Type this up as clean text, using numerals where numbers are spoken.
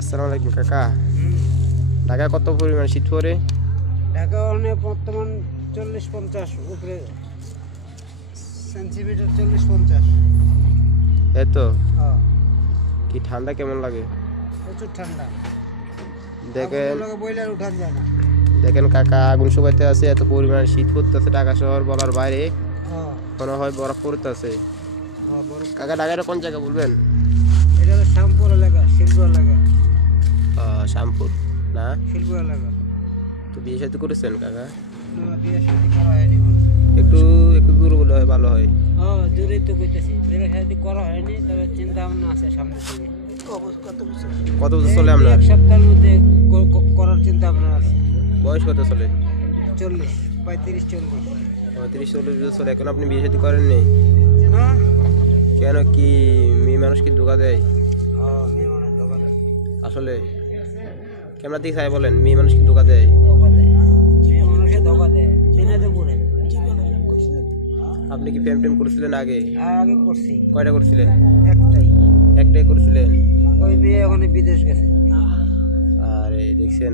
আসসালামু আলাইকুম কাকা। ঢাকা কত পরিমাণ শীত পড়ে? ঢাকা অনেক বর্তমান 40-50 উপরে সেন্টিমিটার 40-50। এই তো হ্যাঁ, কি ঠান্ডা কেমন লাগে? প্রচুর ঠান্ডা। দেখেন বইলার উঠান যায় না। দেখেন কাকা, আগুন শুকাইতে আছে, এত পরিমাণ শীত পড়তেছে ঢাকা শহর বলার বাইরে। হ্যাঁ, মনে হয় বরফ পড়তেছে। হ্যাঁ, বরফ। কাকা ঢাকার কোন জায়গা বলবেন? এটা হলো শ্যামপুর এলাকা, শিল্প এলাকা। শ্যামপুর না? শিল্প এলাকা। তো বিয়ে সাথে করেছেন কাকা? না, বিয়ে শাদী করা হয়নি বলে। একটু একটু দূর বলে হয় ভালো হয়। হ্যাঁ, দূরেই তো কইতেছি। বিয়ে শাদী করা হয়নি, তবে চিন্তা ভাবনা আছে সামনে দিকে। কত বছর চলে আপনার? এক সপ্তাহের মধ্যে করার চিন্তা ভাবনা আছে। বয়স কত চলে? 40, 35-40। 35-40 বছর চলে, এখন আপনি বিয়ে সাথে করেননি না, কেন? কি মেয়ে মানুষ কি ধোকা দেয়? হ্যাঁ, মেয়ে মানুষ ধোকা দেয়। আসলে ক্যামেরা দিকে চাই বলেন, মেয়ে মানুষ কি ধোকা দেয়? ধোকা দেয়, মেয়ে মানুষে ধোকা দেয় দিনে দুপুরে। আপনি কি প্রেম টেম করেছিলেন আগে? আগে করছি, কয়টা করছিলেন? একটাই। একটাই করেছিলেন? ওই মেয়ে ওখানে বিদেশ গেছে। আরে দেখছেন।